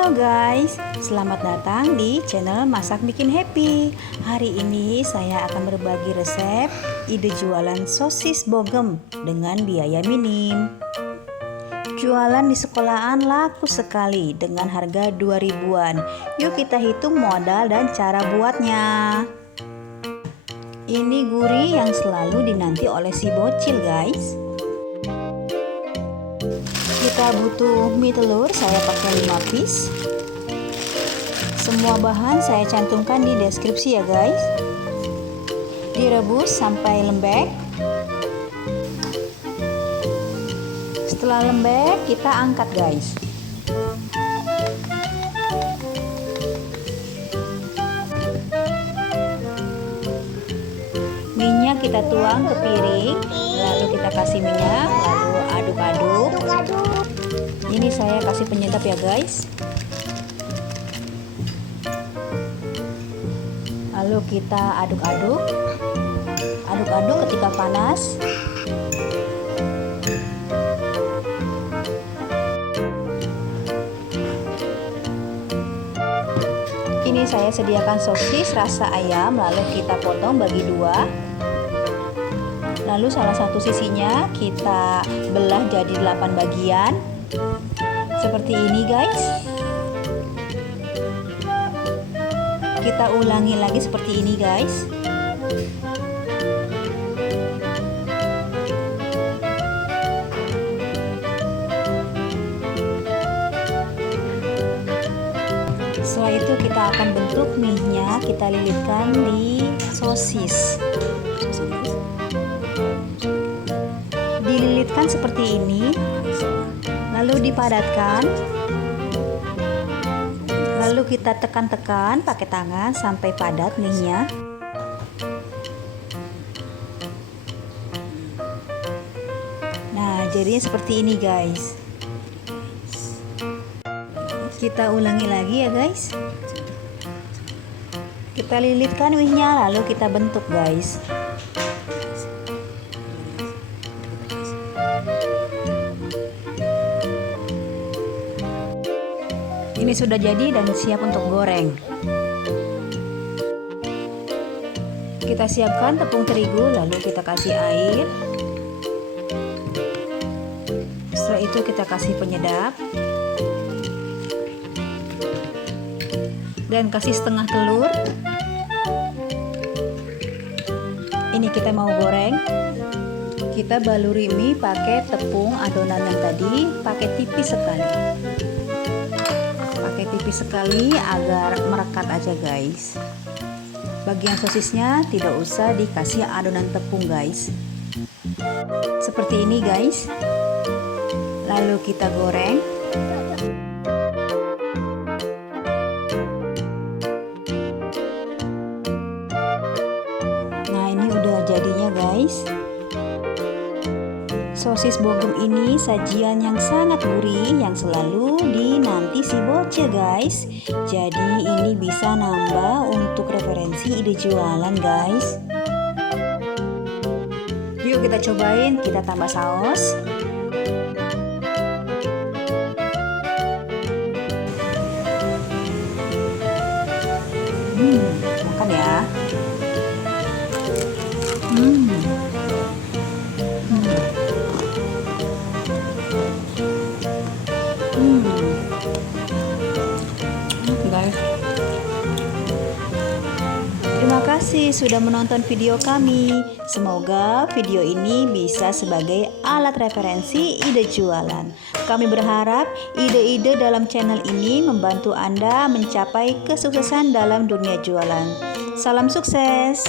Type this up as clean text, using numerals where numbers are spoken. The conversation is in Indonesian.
Halo guys, selamat datang di channel Masak Bikin Happy. Hari ini saya akan berbagi resep ide jualan sosis bogem dengan biaya minim. Jualan di sekolahan laku sekali dengan harga 2 ribuan. Yuk kita hitung modal dan cara buatnya. Ini gurih yang selalu dinanti oleh si bocil guys. Kita butuh mie telur, saya pakai 5 piece. Semua bahan saya cantumkan di deskripsi ya guys. Direbus sampai lembek. Setelah lembek kita angkat guys. Minyak kita tuang ke piring, lalu kita kasih minyak, lalu aduk-aduk. Ini saya kasih penyedap ya guys. Lalu kita aduk-aduk. Aduk-aduk ketika panas. Ini saya sediakan sosis rasa ayam, lalu kita potong bagi 2. Lalu salah satu sisinya kita belah jadi 8 bagian. Seperti ini guys. Kita ulangi lagi seperti ini guys. Setelah itu kita akan bentuk mie-nya, kita lilitkan di sosis. Dililitkan seperti ini, lalu dipadatkan, lalu kita tekan-tekan pakai tangan sampai padat mie-nya. Nah, jadinya seperti ini guys. Kita ulangi lagi ya guys. Kita lilitkan mie-nya, lalu kita bentuk guys. Ini sudah jadi dan siap untuk goreng. Kita siapkan tepung terigu, lalu kita kasih air. Setelah itu kita kasih penyedap. Dan kasih setengah telur. Ini kita mau goreng. Kita baluri mie pakai tepung adonan yang tadi, pakai tipis sekali. Pakai tipis sekali agar merekat aja guys. Bagian sosisnya tidak usah dikasih adonan tepung guys. Seperti ini guys. Lalu kita goreng. Nah, ini udah jadinya guys. Sosis bogem ini sajian yang sangat gurih yang selalu dinanti si bocil guys. Jadi ini bisa nambah untuk referensi ide jualan guys. Yuk kita cobain, kita tambah saus. Makan ya. Guys, terima kasih sudah menonton video kami. Semoga video ini bisa sebagai alat referensi ide jualan. Kami berharap ide-ide dalam channel ini membantu Anda mencapai kesuksesan dalam dunia jualan. Salam sukses.